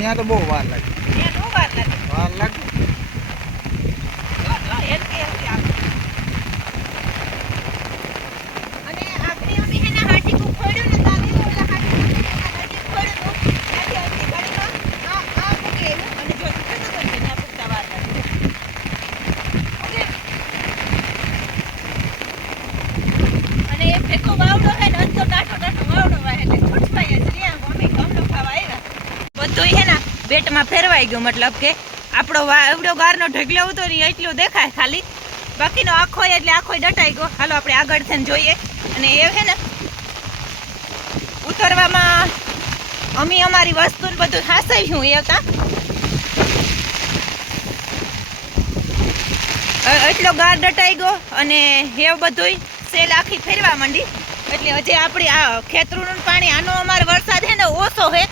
ત્યાં તો બહુ વાર લાગે. વાર લાગે વાર લાગે જો, જો, હેલકી હેલકી આવે. અને આપણે અમે હે ને હાટીકું ખોડ્યું ને તારે ઓલા હાટીકું છે ને એના હાટીકું ખોડ્યું હતું. ત્યાંથી અહીંથી ઘડીકમાં આ- આ મૂકી આવ્યું અને જો તું કહેતો હતો ને ત્યાં પૂગતા વાર લાગે. ઓકે? અને એ ભેગો વાવડો હે ને અંતો ટાઢો ટાઢો વાવડો વાય એટલે ખૂંચવાય જ રે. મમ્મી ગમનો ખાવા આવ્યા. બધું બેટમાં ફેરવાઈ ગયું, મતલબ કે આપણો એવડો ગારનો ઢગલો હતો ને એટલું દેખાય ખાલી. બાકીનો આખો એટલે આખો ડટાઈ ગયો. હાલો, આપણે આગળ થઈને જોઈએ. અને એ હે ને, ઉતરવામાં અમે અમારી વસ્તુ ને બધું હાસાવ્યું એ હતા. એટલો ગાર ડટાઈ ગયો અને એ બધુંય સેલ આખી ફેરવા માંડી. એટલે હજી આપણી આ ખેતરનું પાણી, આનો અમારો વરસાદ હે ને ઓછો હે.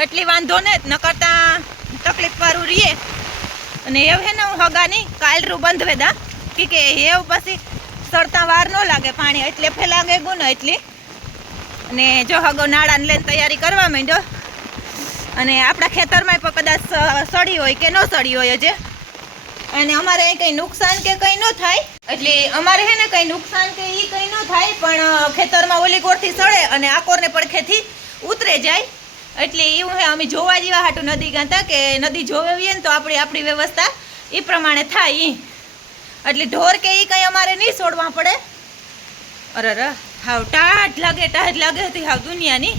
એટલી વાંધો ને ન કરતા તકલીફ વાળું રહીએ અને એવું હે ને હું હગાની કાલરું બંધ વેદા. કે કે એવું પછી સડતા વાર ન લાગે, પાણી એટલે ફેલાગે ગુનો એટલી. અને જો હગો નાળાને લઈને તૈયારી કરવા માંડ્યો. અને આપણા ખેતરમાં પણ કદાચ સડી હોય કે ન સડી હોય જે અને અમારે અહીં કંઈ નુકસાન કે કંઈ ન થાય. એટલે અમારે હે ને કંઈ નુકસાન કે એ કંઈ ન થાય, પણ ખેતરમાં ઓલી કોરથી સડે અને આકોરને પડખેથી ઉતરે જાય. એટલે એવું હે, અમે જોવા જેવા હાટું નદી ગાતા કે નદી જોવેવીએ ને તો આપણી આપણી વ્યવસ્થા એ પ્રમાણે થાય એટલે ઢોર કે ઈ કંઈ અમારે નહીં છોડવા પડે. અરે હાવ ટાઢ લાગે ટાઢ લાગે હતી હાવ દુનિયાની.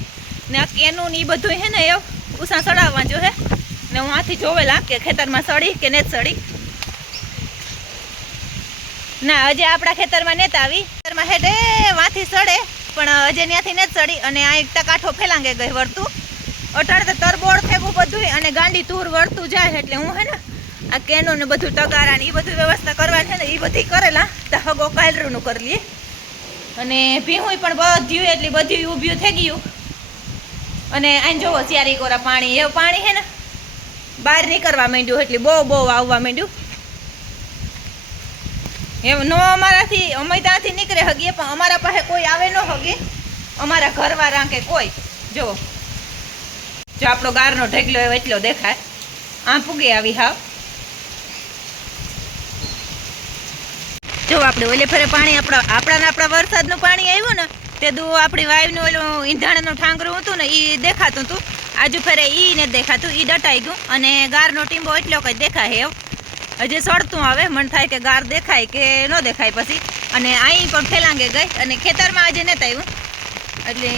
ને આ કેનું ને એ બધું હે ને એ ઉષા સડાવવા જો હે. ને હું આથી જોવેલા કે ખેતરમાં સડી કે ને સડી. ના, હજે આપણા ખેતરમાં નેત આવી. ખેતરમાં હેઠે વાંથી સડે, પણ હજે ત્યાંથી ને સડી અને આ એક ટકાઠો ફેલાંગે ગઈ વળતું અટાણે તો તરબોળ ફેંકું બધું અને ગાંડી તૂર વળતું જાય એટલે હું હે ને આ કેનું ને બધું ટગારા ને એ બધું વ્યવસ્થા કરવા છે ને એ બધી કરેલા. તો હગો કાલરું કરી લઈએ. અને ભીહું પણ બધ્યું એટલી બધી ઊભ્યું થઈ ગયું. અને આને જોવો ચારી કોરા પાણી. એવું પાણી હે ને બહાર નીકળવા માંડ્યું એટલે બહુ બહુ આવવા માંડ્યું. એમ નો અમારાથી, અમે ત્યાંથી નીકળે હગીએ, પણ અમારા પાસે કોઈ આવે ન હગે. અમારા ઘરવાળા કે કોઈ. જો જો આપણો ગારનો ઢગલો એવો એટલો દેખાય. આમ પૂગે આવી હાવ. જો આપણે ઓલે ફરે પાણી આપણા આપણાને આપણા વરસાદનું પાણી આવ્યું ને, તે દુ આપણી વાયુનું ઓલું ઈંધાણનું ઠાંગરું હતું ને એ દેખાતું હતું. આજુ ફરે ઈ ને દેખાતું, ઈ ડટાઈ ગયું. અને ગારનો ટીંબો એટલો કંઈ દેખાય એવું. હજી સડતું આવે, મન થાય કે ગાર દેખાય કે ન દેખાય પછી. અને અહીં પણ ફેલાંગે ગઈ, અને ખેતરમાં આજે નહોતા આવ્યું એટલે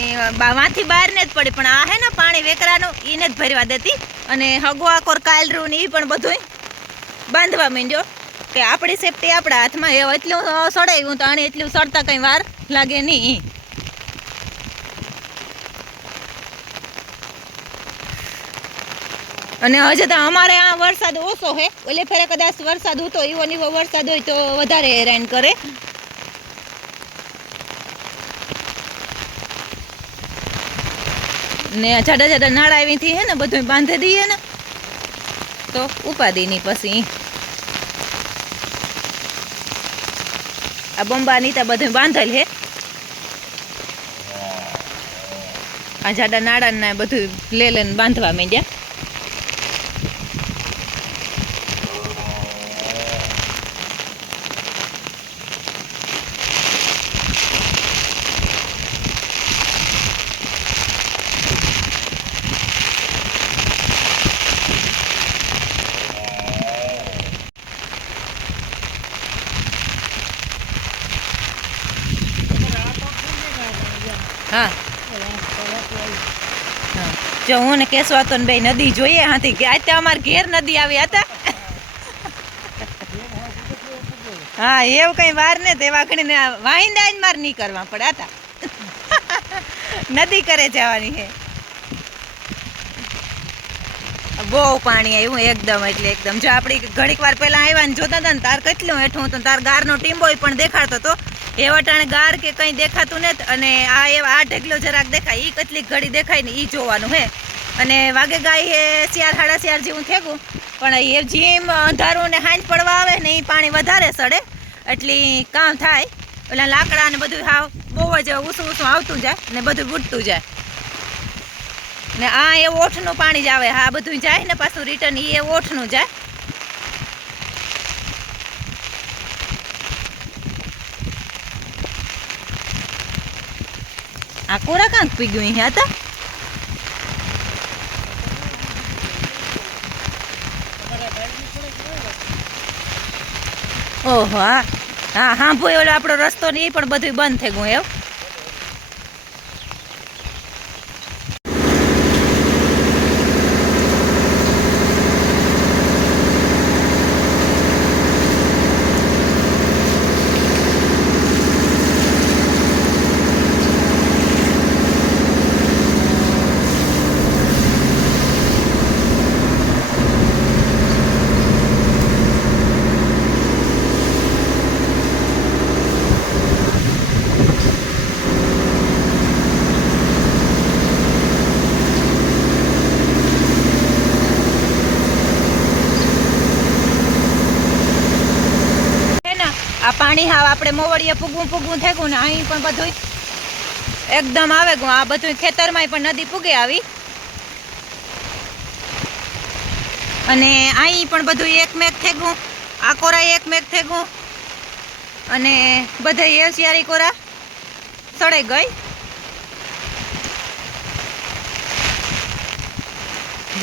માથી બહાર ને જ પડે, પણ આ હે ને પાણી વેકરાનું એને જ ભરવા દેતી. અને હગો આકોર કાલરું ને એ પણ બધું બાંધવા માંડ્યો. કે આપણી સેફટી આપણા હાથમાં એ એટલું સડાવ્યું તો આને એટલું સડતા કંઈ વાર લાગે નહીં. અને હજે તો અમારે આ વરસાદ ઓછો હે ઓલે ફેરે કદાચ વરસાદ હતો એવો ને એવો વરસાદ હોય તો વધારે હેરાન કરે. ને જાડા જાડા નાળા એવીથી હે ને બધું બાંધી દઈએ ને, તો ઉપાદી ની પછી. આ બંબા નીતા બધું બાંધેલ હે. આ જાડા નાળા ને બધું લે લઈને બાંધવા માંડ્યા. હા. જો હું ને કેશો તો ને બે નદી જોઈએ હાથી કે આજે અમારે ઘેર નદી આવી હતા હા, એવું કઈ વાર ને તેવા ઘડીને વાહિંદા જ માર નહીં કરવા પડે હતા નદી કરે જવાની છે બહુ પાણી આવ્યું એકદમ, એટલે એકદમ. જો આપણી ઘડીક વાર પહેલાં આવ્યા ને જોતા હતા ને તાર કેટલું હેઠું હતું, તાર ગારનો ટીમ્બોય પણ દેખાડતો હતો એ વટાણે ગાર કે કંઈ દેખાતું નથી અને આ એ આ ઢગલો જરાક દેખાય એ કેટલીક ઘડી દેખાય ને એ જોવાનું હે. અને વાગે ગાય હે શિયાર સાડા શિયાર જેવું થેગું, પણ એ જેમ અંધારું ને હાંજ પડવા આવે ને એ પાણી વધારે સડે, એટલે કામ થાય. પેલા લાકડા ને બધું હાવ બહુ જ ઊંસું ઊંસું આવતું જાય ને બધું બુટતું જાય. ને આ એ ઓઠનું પાણી જ આવે, હા બધું જાય ને પાછું રિટર્ન એ ઓઠનું જાય. આ કોરા કાંક પી ગયું અહીંયા હતા ઓહો હા હા હા ભાઈ ઓલો આપણો રસ્તો ને એ પણ બધું બંધ થઈ ગયું એવું છે ને આ પાણી હાવ આપણે મોવડીએ પૂગવું પૂગવું થયું ને અહીં પણ બધું એકદમ આવે ગયું. આ બધું ખેતરમાં પણ નદી પૂગે આવી. અને અહીં પણ બધું એકમેક થઈ ગયું. આ કોરા એકમેક થઈ ગયું. અને બધા એશિયારી કોરા સડાઈ ગઈ.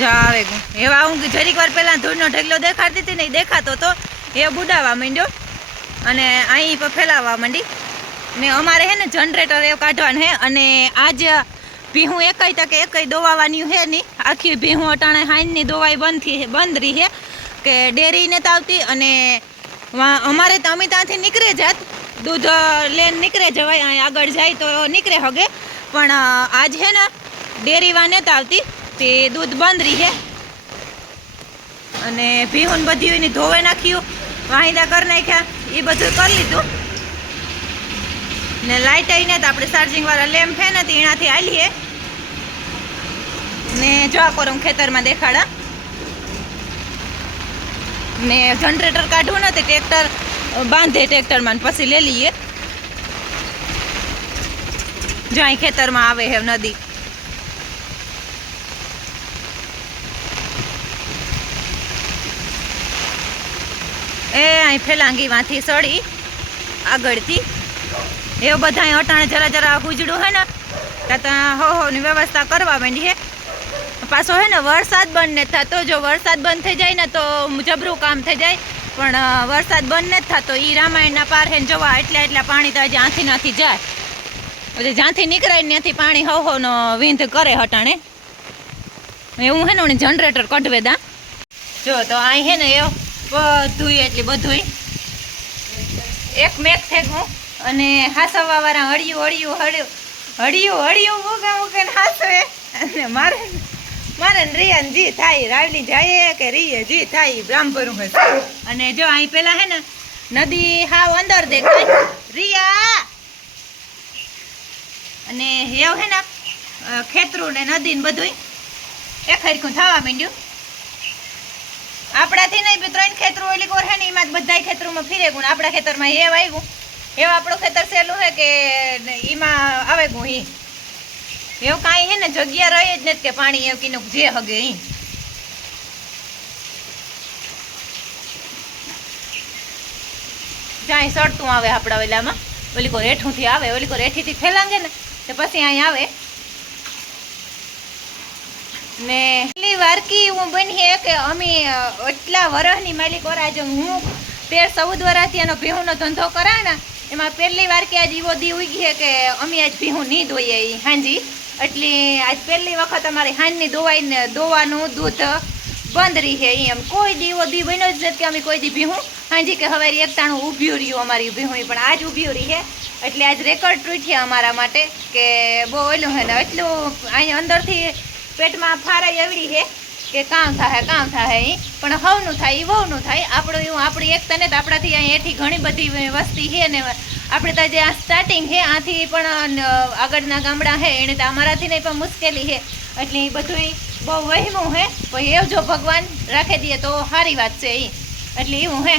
જા આવે ગયું. એવા હું જરીક વાર પહેલાં ધૂળનો ઢગલો દેખાડતી હતી ને દેખાતો તો એ બુડાવા માંડ્યો. અને અહીં પર ફેલાવવા માંડી. ને અમારે હે ને જનરેટર એવું કાઢવાનું હે. અને આજ ભીહું એકઈ તકે એકઈ દોવાવાની હે નહીં. આખી ભીહું અટાણે હાઈનની દોવાઈ બંધ બંધ રહી હે કે ડેરી ને આવતી અને અમારે તો અમે ત્યાંથી નીકળે જાત. દૂધ લેન નીકળે જવાય. અહીં આગળ જાય તો નીકળે હગે. પણ આજ હે ને ડેરી વાને તો આવતી. તે દૂધ બંધ રહી હે. અને ભીહું બધી ધોવે નાખ્યું. વાહિંદા કરી નાખ્યા. એ બધું કરી લીધું. ને લાઇટ આવીને તો આપણે ચાર્જિંગવાળા લેમ્પ હે ને એનાથી આલીએ. ને જોવા કરું ખેતરમાં દેખાડા. ને જનરેટર કાઢવું નથી ટ્રેક્ટર બાંધે ટ્રેક્ટરમાં પછી લઈ લઈએ. જો અહીં ખેતરમાં આવે હે નદી. એ ફેલાંગી ફેલાંગીમાંથી સડી આગળથી. એવું બધા અહીં અટાણે જરા જરા ગુજડું હે ને? ત્યાં હો હોની વ્યવસ્થા કરવા માંડી હે. પાછો હે ને વરસાદ બંધ ને થતો, જો વરસાદ બંધ થઈ જાય ને તો જબરું કામ થઈ જાય. પણ વરસાદ બંધ નથી થતો એ રામાયણના પાર હે જોવા એટલા એટલા પાણી તો જ્યાંથી નાથી જાય. એટલે જ્યાંથી નીકળાય ત્યાંથી પાણી હો હોનો વિંધ કરે હટાણે. એવું હે ને જનરેટર કઢવે દા. જો તો અહીં હે ને એવું બધું એટલે બધું એક મેક થેગું અને હાસવા વાળા હળિયું હળિયું. હળિયું હળિયું મૂકે મૂકે હાસવે. અને મારે મારે ને જી થાય, રાવલી જાય કે રીએ જી થાય બ્રાહ્મણું હશે અને જો અહીં પેલા હે ને, નદી હાવ અંદર દેખાય. રિયા! અને હેવ હે ને ખેતરું ને નદી ને બધું એ હરખું થવા માંડ્યું. આપણાથી નહીં ત્રણ ખેતરું ઓલી કોર હે ને, એમાં બધા ખેતરોમાં ફીરે ગુણ. આપણા ખેતરમાં એ આવ્યું. એવું આપણું ખેતર સહેલું હે કે એમાં આવે ગું એ એવું કાંઈ હે ને, જગ્યા રહી જ નથી કે પાણી એવું કીનું જે હગે એ જ્યાં સડતું આવે આપણા ઓલામાં ઓલી કોર હેઠુંથી આવે, ઓલી કોર હેઠીથી ફેલાંગે ને, તો પછી અહીં આવે. ને એટલી વારકી હું બની કે અમે એટલા વરસની માલિક ઓર આજે હું તેર ચૌદ વરાથી એનો ભીહુંનો ધંધો કરાય એમાં પહેલી વારકી આજ એવો દી ઉગી કે અમે આજ ભીહું નહીં ધોઈએ એ હાંજી? એટલે આજ પહેલી વખત અમારી હાંજની દોવાઈને દોવાનું દૂધ બંધ રહી હે એમ. કોઈ દી એવો દી બન્યો જ નથી કે અમે કોઈ દી ભીહું. હાંજી કે હવે એકતાણું ઊભ્યું રહ્યું અમારી ભીહું પણ આજ ઊભ્યું રહી હે. એટલે આજ રેકોર્ડ તૂટ્યા અમારા માટે કે બહુ ઓલું હે ને, એટલું અહીં અંદરથી પેટમાં ફારાઈ એવડી હે કે કામ થાય કામ થાય એ પણ હવનું થાય ઈ, વહુનું થાય. આપણું એવું, આપણી એક તને તો આપણાથી અહીં એથી ઘણી બધી વસ્તી છે ને આપણે તો જે આ સ્ટાર્ટિંગ છે, આથી પણ આગળના ગામડા છે એને તો અમારાથી નહીં પણ મુશ્કેલી છે. એટલે એ બધું બહુ વહેમું છે. પણ એવું જો ભગવાન રાખી દઈએ તો સારી વાત છે એ એટલે એવું હે